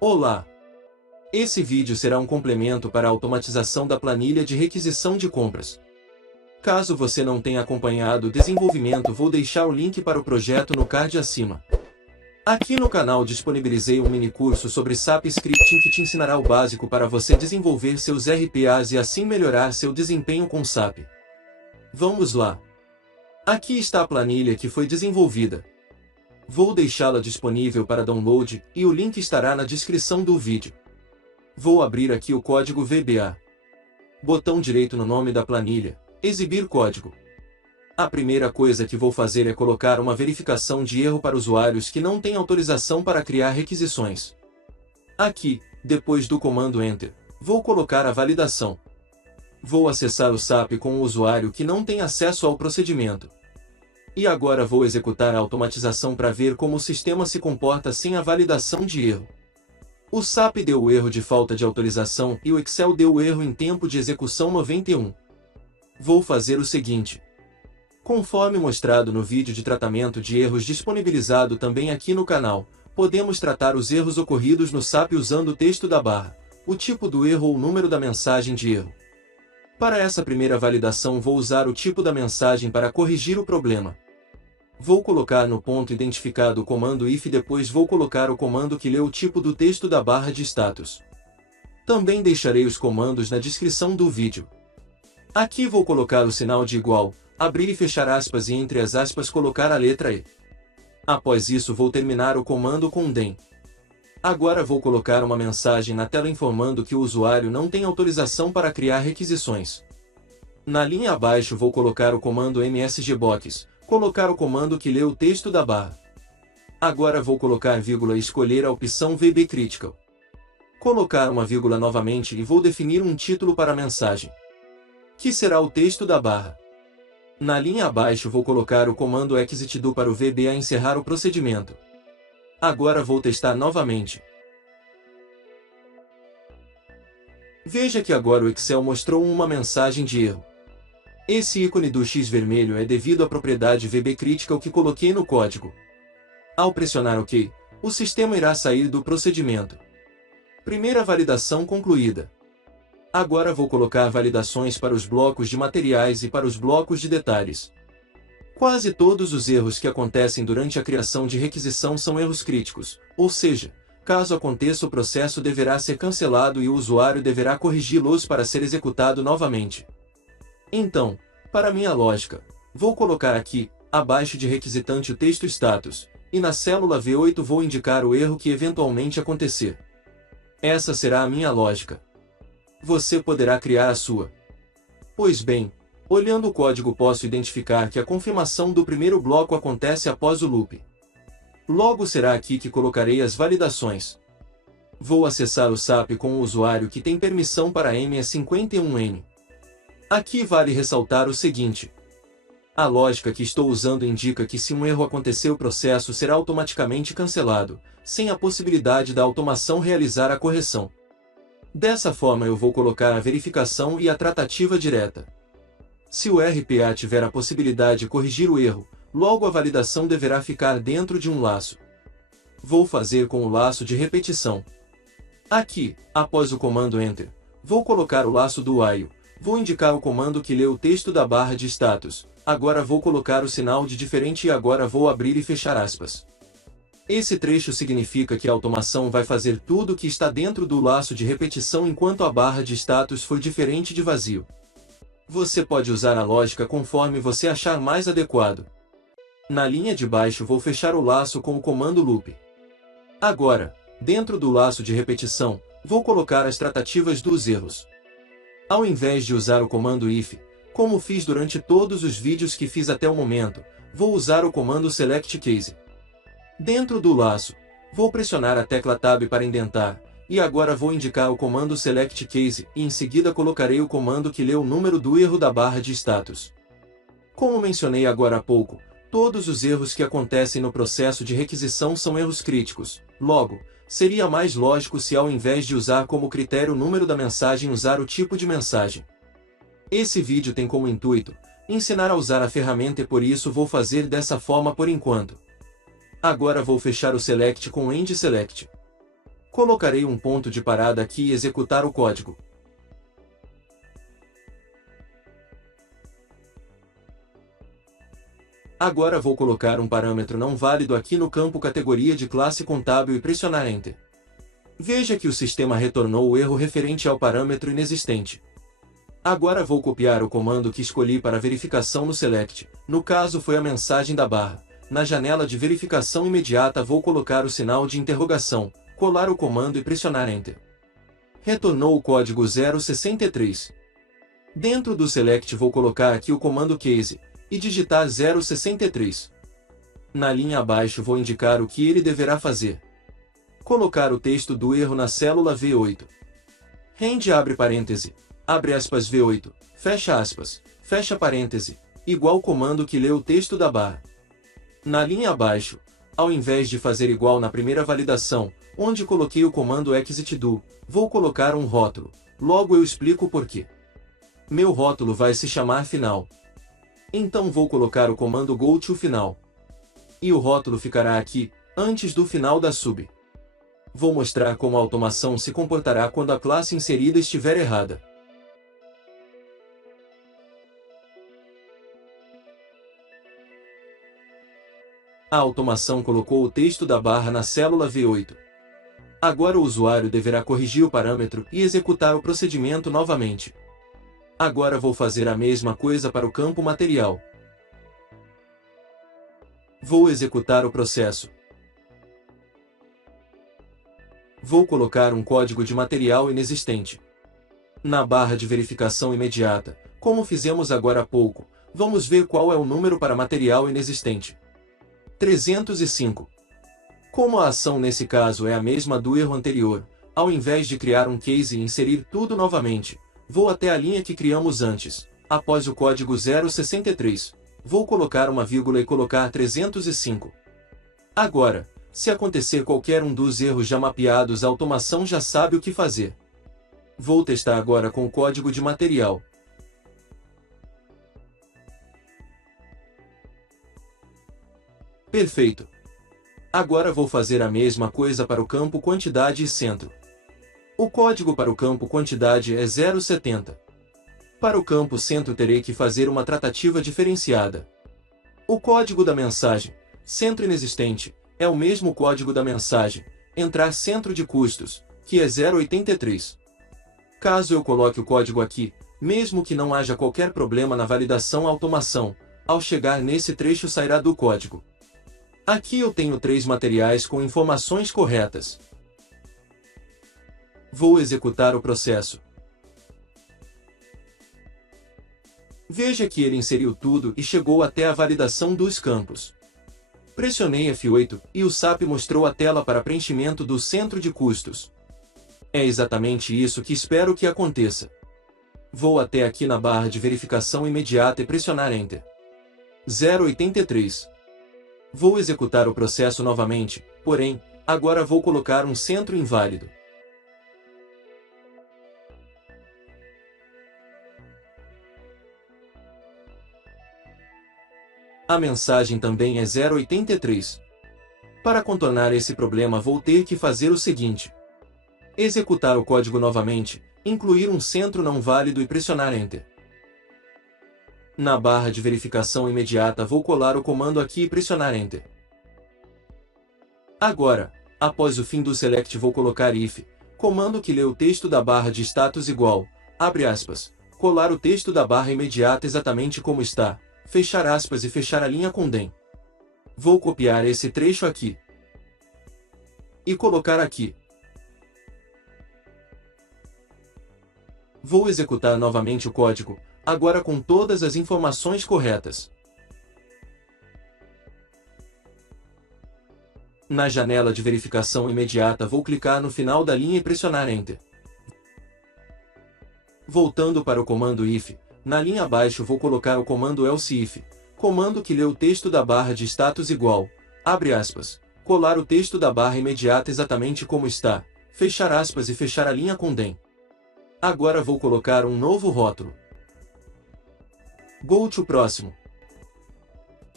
Olá! Esse vídeo será um complemento para a automatização da planilha de requisição de compras. Caso você não tenha acompanhado o desenvolvimento, vou deixar o link para o projeto no card acima. Aqui no canal disponibilizei um mini curso sobre SAP Scripting que te ensinará o básico para você desenvolver seus RPAs e assim melhorar seu desempenho com SAP. Vamos lá! Aqui está a planilha que foi desenvolvida. Vou deixá-la disponível para download e o link estará na descrição do vídeo. Vou abrir aqui o código VBA. Botão direito no nome da planilha, exibir código. A primeira coisa que vou fazer é colocar uma verificação de erro para usuários que não têm autorização para criar requisições. Aqui, depois do comando Enter, vou colocar a validação. Vou acessar o SAP com o usuário que não tem acesso ao procedimento. E agora vou executar a automatização para ver como o sistema se comporta sem a validação de erro. O SAP deu o erro de falta de autorização e o Excel deu o erro em tempo de execução 91. Vou fazer o seguinte. Conforme mostrado no vídeo de tratamento de erros disponibilizado também aqui no canal, podemos tratar os erros ocorridos no SAP usando o texto da barra, o tipo do erro ou o número da mensagem de erro. Para essa primeira validação vou usar o tipo da mensagem para corrigir o problema. Vou colocar no ponto identificado o comando if e depois vou colocar o comando que lê o tipo do texto da barra de status. Também deixarei os comandos na descrição do vídeo. Aqui vou colocar o sinal de igual, abrir e fechar aspas e entre as aspas colocar a letra E. Após isso vou terminar o comando com DEN. Agora vou colocar uma mensagem na tela informando que o usuário não tem autorização para criar requisições. Na linha abaixo vou colocar o comando msgbox, colocar o comando que lê o texto da barra. Agora vou colocar vírgula e escolher a opção VB Critical. Colocar uma vírgula novamente e vou definir um título para a mensagem, que será o texto da barra. Na linha abaixo vou colocar o comando exit do para o VBA encerrar o procedimento. Agora vou testar novamente. Veja que agora o Excel mostrou uma mensagem de erro. Esse ícone do X vermelho é devido à propriedade VB Critical que coloquei no código. Ao pressionar OK, o sistema irá sair do procedimento. Primeira validação concluída. Agora vou colocar validações para os blocos de materiais e para os blocos de detalhes. Quase todos os erros que acontecem durante a criação de requisição são erros críticos, ou seja, caso aconteça o processo deverá ser cancelado e o usuário deverá corrigi-los para ser executado novamente. Então, para minha lógica, vou colocar aqui, abaixo de requisitante o texto status, e na célula V8 vou indicar o erro que eventualmente acontecer. Essa será a minha lógica. Você poderá criar a sua. Pois bem, olhando o código posso identificar que a confirmação do primeiro bloco acontece após o loop. Logo será aqui que colocarei as validações. Vou acessar o SAP com o usuário que tem permissão para ME51N. Aqui vale ressaltar o seguinte. A lógica que estou usando indica que se um erro acontecer o processo será automaticamente cancelado, sem a possibilidade da automação realizar a correção. Dessa forma eu vou colocar a verificação e a tratativa direta. Se o RPA tiver a possibilidade de corrigir o erro, logo a validação deverá ficar dentro de um laço. Vou fazer com o laço de repetição. Aqui, após o comando Enter, vou colocar o laço do while. Vou indicar o comando que lê o texto da barra de status. Agora vou colocar o sinal de diferente e agora vou abrir e fechar aspas. Esse trecho significa que a automação vai fazer tudo o que está dentro do laço de repetição enquanto a barra de status for diferente de vazio. Você pode usar a lógica conforme você achar mais adequado. Na linha de baixo vou fechar o laço com o comando loop. Agora, dentro do laço de repetição, vou colocar as tratativas dos erros. Ao invés de usar o comando if, como fiz durante todos os vídeos que fiz até o momento, vou usar o comando select case. Dentro do laço, vou pressionar a tecla Tab para indentar, e agora vou indicar o comando select case e em seguida colocarei o comando que lê o número do erro da barra de status. Como mencionei agora há pouco, todos os erros que acontecem no processo de requisição são erros críticos. Logo, seria mais lógico se ao invés de usar como critério o número da mensagem usar o tipo de mensagem. Esse vídeo tem como intuito ensinar a usar a ferramenta e por isso vou fazer dessa forma por enquanto. Agora vou fechar o Select com End Select. Colocarei um ponto de parada aqui e executar o código. Agora vou colocar um parâmetro não válido aqui no campo categoria de classe contábil e pressionar Enter. Veja que o sistema retornou o erro referente ao parâmetro inexistente. Agora vou copiar o comando que escolhi para verificação no Select, no caso foi a mensagem da barra. Na janela de verificação imediata vou colocar o sinal de interrogação, colar o comando e pressionar Enter. Retornou o código 063. Dentro do Select vou colocar aqui o comando case, e digitar 063. Na linha abaixo vou indicar o que ele deverá fazer. Colocar o texto do erro na célula V8. Rend abre parêntese, abre aspas V8, fecha parêntese, igual comando que lê o texto da barra. Na linha abaixo, ao invés de fazer igual na primeira validação, onde coloquei o comando exit_do, vou colocar um rótulo, logo eu explico o porquê. Meu rótulo vai se chamar final. Então vou colocar o comando goToFinal. E o rótulo ficará aqui, antes do final da sub. Vou mostrar como a automação se comportará quando a classe inserida estiver errada. A automação colocou o texto da barra na célula V8. Agora o usuário deverá corrigir o parâmetro e executar o procedimento novamente. Agora vou fazer a mesma coisa para o campo material. Vou executar o processo. Vou colocar um código de material inexistente. Na barra de verificação imediata, como fizemos agora há pouco, vamos ver qual é o número para material inexistente. 305. Como a ação nesse caso é a mesma do erro anterior, ao invés de criar um case e inserir tudo novamente, vou até a linha que criamos antes, após o código 063. Vou colocar uma vírgula e colocar 305. Agora, se acontecer qualquer um dos erros já mapeados, a automação já sabe o que fazer. Vou testar agora com o código de material. Perfeito. Agora vou fazer a mesma coisa para o campo quantidade e centro. O código para o campo quantidade é 070. Para o campo centro terei que fazer uma tratativa diferenciada. O código da mensagem, centro inexistente, é o mesmo código da mensagem, entrar centro de custos, que é 083. Caso eu coloque o código aqui, mesmo que não haja qualquer problema na validação automação, ao chegar nesse trecho sairá do código. Aqui eu tenho 3 materiais com informações corretas. Vou executar o processo. Veja que ele inseriu tudo e chegou até a validação dos campos. Pressionei F8 e o SAP mostrou a tela para preenchimento do centro de custos. É exatamente isso que espero que aconteça. Vou até aqui na barra de verificação imediata e pressionar Enter. 083. Vou executar o processo novamente, porém, agora vou colocar um centro inválido. A mensagem também é 083. Para contornar esse problema vou ter que fazer o seguinte. Executar o código novamente, incluir um centro não válido e pressionar Enter. Na barra de verificação imediata vou colar o comando aqui e pressionar Enter. Agora, após o fim do select vou colocar if, comando que lê o texto da barra de status igual, abre aspas, colar o texto da barra imediata exatamente como está, fechar aspas e fechar a linha com DEM. Vou copiar esse trecho aqui e colocar aqui. Vou executar novamente o código, agora com todas as informações corretas. Na janela de verificação imediata vou clicar no final da linha e pressionar Enter. Voltando para o comando if, na linha abaixo vou colocar o comando else if, comando que lê o texto da barra de status igual, abre aspas, colar o texto da barra imediata exatamente como está, fechar aspas e fechar a linha com DEM. Agora vou colocar um novo rótulo. Go to próximo.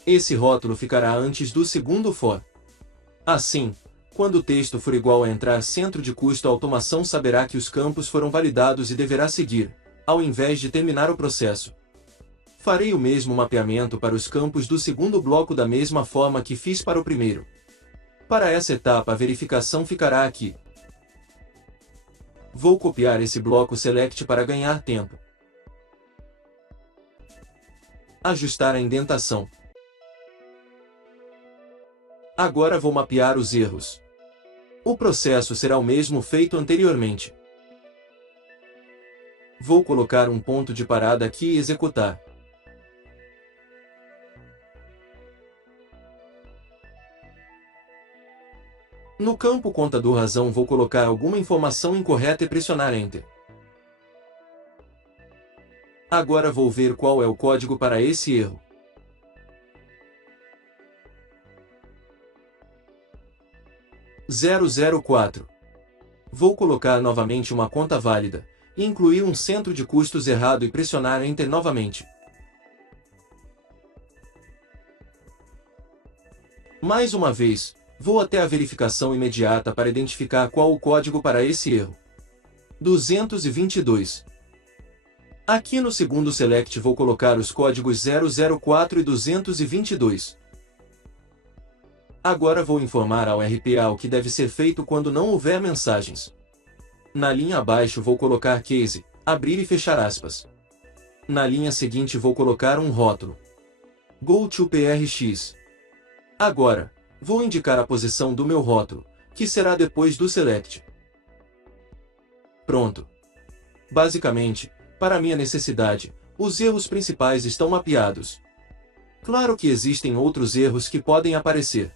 Esse rótulo ficará antes do segundo for. Assim, Quando o texto for igual a entrar centro de custo, a automação saberá que os campos foram validados e deverá seguir, ao invés de terminar o processo. Farei o mesmo mapeamento para os campos do segundo bloco da mesma forma que fiz para o primeiro. Para essa etapa, a verificação ficará aqui. Vou copiar esse bloco select para ganhar tempo. Ajustar a indentação. Agora vou mapear os erros. O processo será o mesmo feito anteriormente. Vou colocar um ponto de parada aqui e executar. No campo contador razão vou colocar alguma informação incorreta e pressionar Enter. Agora vou ver qual é o código para esse erro. (004). Vou colocar novamente uma conta válida, e incluir um centro de custos errado e pressionar Enter novamente. Mais uma vez, vou até a verificação imediata para identificar qual o código para esse erro. 222. Aqui no segundo select vou colocar os códigos 004 e 222. Agora vou informar ao RPA o que deve ser feito quando não houver mensagens. Na linha abaixo vou colocar case, abrir e fechar aspas. Na linha seguinte vou colocar um rótulo. Go to PRX. Agora, vou indicar a posição do meu rótulo, que será depois do select. Pronto. Basicamente, para minha necessidade, os erros principais estão mapeados. Claro que existem outros erros que podem aparecer.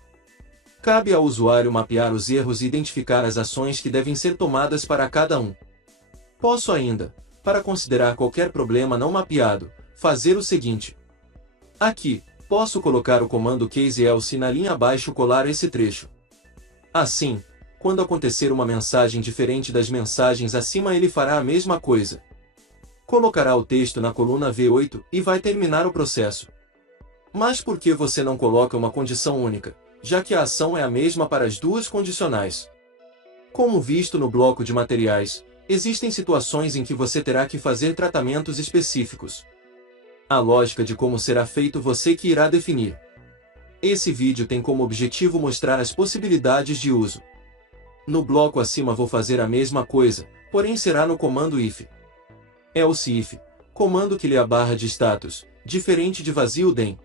Cabe ao usuário mapear os erros e identificar as ações que devem ser tomadas para cada um. Posso ainda, para considerar qualquer problema não mapeado, fazer o seguinte. Aqui, posso colocar o comando case else e na linha abaixo colar esse trecho. Assim, quando acontecer uma mensagem diferente das mensagens acima, ele fará a mesma coisa. Colocará o texto na coluna V8 e vai terminar o processo. Mas por que você não coloca uma condição única, já que a ação é a mesma para as duas condicionais? Como visto no bloco de materiais, existem situações em que você terá que fazer tratamentos específicos. A lógica de como será feito você que irá definir. Esse vídeo tem como objetivo mostrar as possibilidades de uso. No bloco acima vou fazer a mesma coisa, porém será no comando if. Else if, comando que lê a barra de status, diferente de vazio den.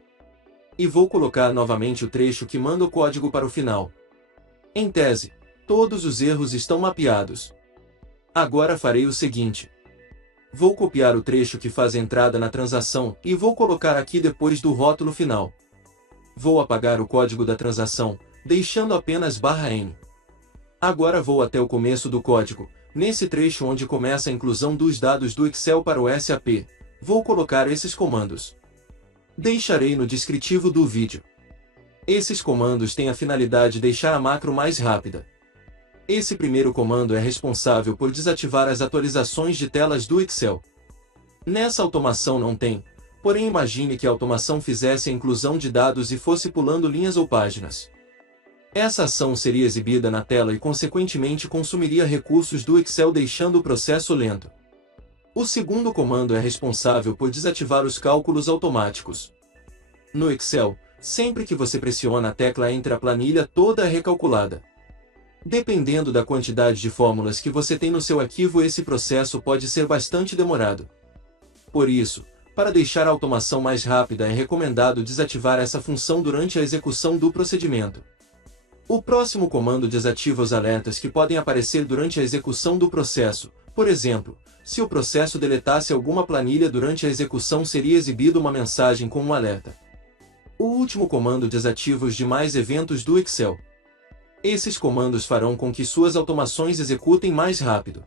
E vou colocar novamente o trecho que manda o código para o final. Em tese, todos os erros estão mapeados. Agora farei o seguinte. Vou copiar o trecho que faz a entrada na transação e vou colocar aqui depois do rótulo final. Vou apagar o código da transação, deixando apenas "-n". Agora vou até o começo do código, nesse trecho onde começa a inclusão dos dados do Excel para o SAP. Vou colocar esses comandos. Deixarei no descritivo do vídeo. Esses comandos têm a finalidade de deixar a macro mais rápida. Esse primeiro comando é responsável por desativar as atualizações de telas do Excel. Nessa automação não tem, porém imagine que a automação fizesse a inclusão de dados e fosse pulando linhas ou páginas. Essa ação seria exibida na tela e consequentemente consumiria recursos do Excel, deixando o processo lento. O segundo comando é responsável por desativar os cálculos automáticos. No Excel, sempre que você pressiona a tecla Enter, a planilha toda é recalculada. Dependendo da quantidade de fórmulas que você tem no seu arquivo, esse processo pode ser bastante demorado. Por isso, para deixar a automação mais rápida, é recomendado desativar essa função durante a execução do procedimento. O próximo comando desativa os alertas que podem aparecer durante a execução do processo. Por exemplo, se o processo deletasse alguma planilha durante a execução, seria exibida uma mensagem com um alerta. O último comando desativa os demais eventos do Excel. Esses comandos farão com que suas automações executem mais rápido.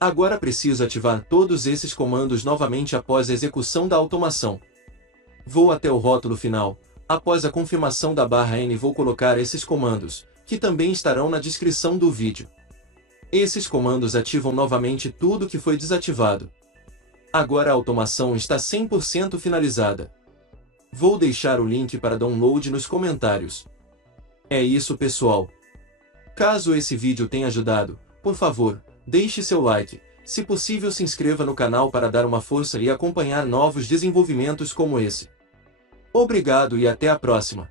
Agora preciso ativar todos esses comandos novamente após a execução da automação. Vou até o rótulo final. Após a confirmação da barra N, vou colocar esses comandos, que também estarão na descrição do vídeo. Esses comandos ativam novamente tudo que foi desativado. Agora a automação está 100% finalizada. Vou deixar o link para download nos comentários. É isso, pessoal. Caso esse vídeo tenha ajudado, por favor, deixe seu like, se possível se inscreva no canal para dar uma força e acompanhar novos desenvolvimentos como esse. Obrigado e até a próxima!